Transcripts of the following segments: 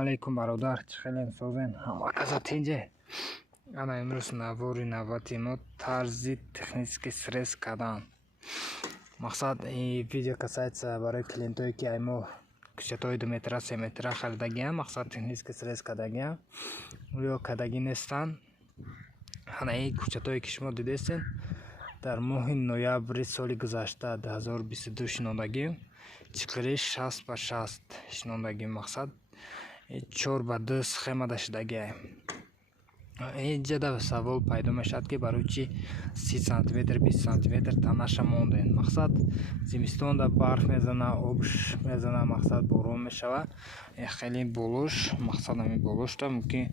алейкум бародар, чӣ хелем созен? Ҳамаказа тинҷе. Ана имрӯз навори навбати мо тарзи технический срез кардан. Мақсад видео касается барои клиентое ки мо кӯчатҳои 2 метра 3 метра харидагиам, мақсад технический срез кардагиам ё кардаги нестанд. Ана кӯчатҳое ки шумо дидестен дар моҳи ноябри соли гузашта 2022 шинондагим чиқири 60/60 шинондагим, мақсад 4/2 схема дашидагиам. Инҷа савол пайдо мешавад ки барои чи 30 см 20 см танаша монден. Мақсад зимистонда барф мезана, обш мезана, мақсад борон мешава. Хеле болош, мақсад ҳамин болошта мумкин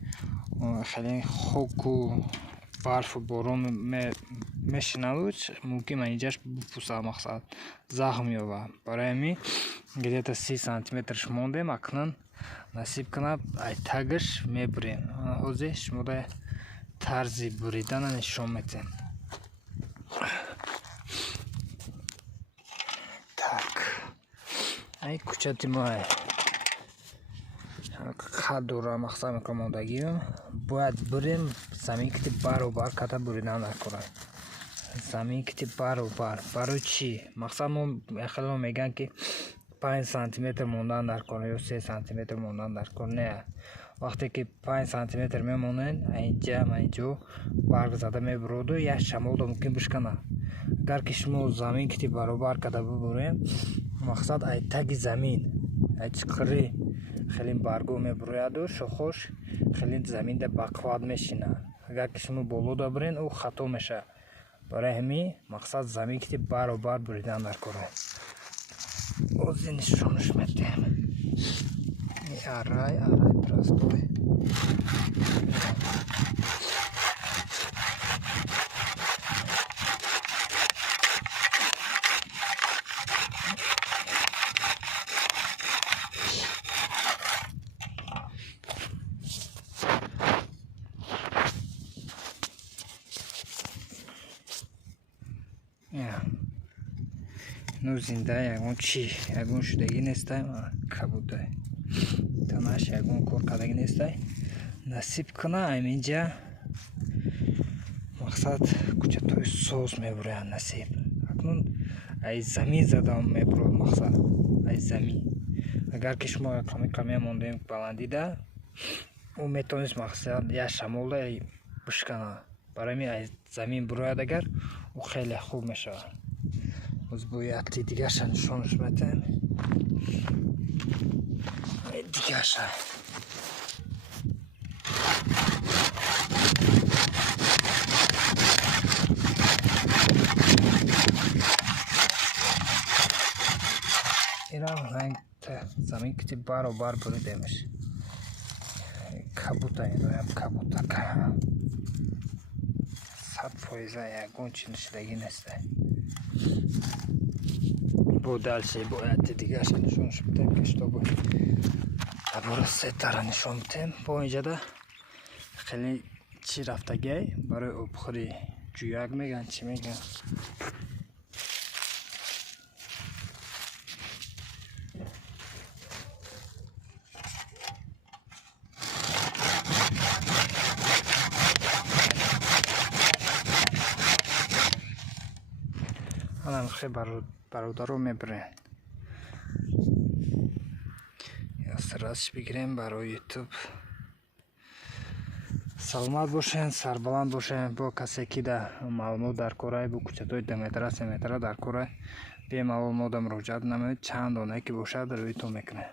хеле хоку барфу борон мешинаву мумкин ман инҷаш бупуса, мақсад захм ёба. Барои ҳамин где-то 30 см мондем. Акнун насиб кунад ай тагш мебурем. Ҳозир шумода тарзи буридана нишон медем. Так. Ай кӯчати мо кадора мақсад мекомондагиё. Бояд бурем замин кити баробар ката буридан накунад. Замин кити баробар. Барои чӣ? Мақсад мо хеле меган ки 5 см мондан дар кор ё 3 см мондан дар кор. Не. Вақте ки 5 см мемонен, инҷо барг зада мебуроду як шамол мумкин бишкана. Агар ки шумо замин кити баробар када бубурем, мақсад ай таги замин, ай чиқири хеле барго мебурояду шохош хеле заминда бақват мешина. Агар ки шумо болода бурен, ӯ хато меша. Барои ҳамин мақсад замин кити баробар буридан дар кор. Озин нишонаш медем. Арай простой. Ну зинда ягон чи ягон шудаги нестай кабудай. Танаш ягон кор кардаги нестай. Насиб куна аминҷа мақсад кӯчатҳои соз мебурянд насиб. Акнун ай замин зада мебурад мақсад ай замин. Агар ки шумо ками мондем баландида, ӯ метавонист мақсад як шамолда бишкана. Барои ҳамин ай замин бурояд агар ӯ хеле хуб мешавад. Бояд дигаша нишонаш медем. Дигаша ира ранг замин кити баробар буридемаш. Кабута иноям кабутака 100% ягон чи нишидаги нестай. Бо дальше бояд дигаша нишонаш медем ки чтобы абора сетара нишон медем. Бо инҷада хеле чи рафтагиай барои обхӯри ҷӯяк меган чи меган. Анам хе бародаро мебурем. Я сразу бигирем барои ютуб. Саломат бошен, сарбаланд бошен. Бо касе ки да маълумот дар кора бо кӯчатҳои 2 метра 3 метра дар кора бемалол мода муроҷиат намоед. Чанд дона ки бошад рӯйтон мекунем.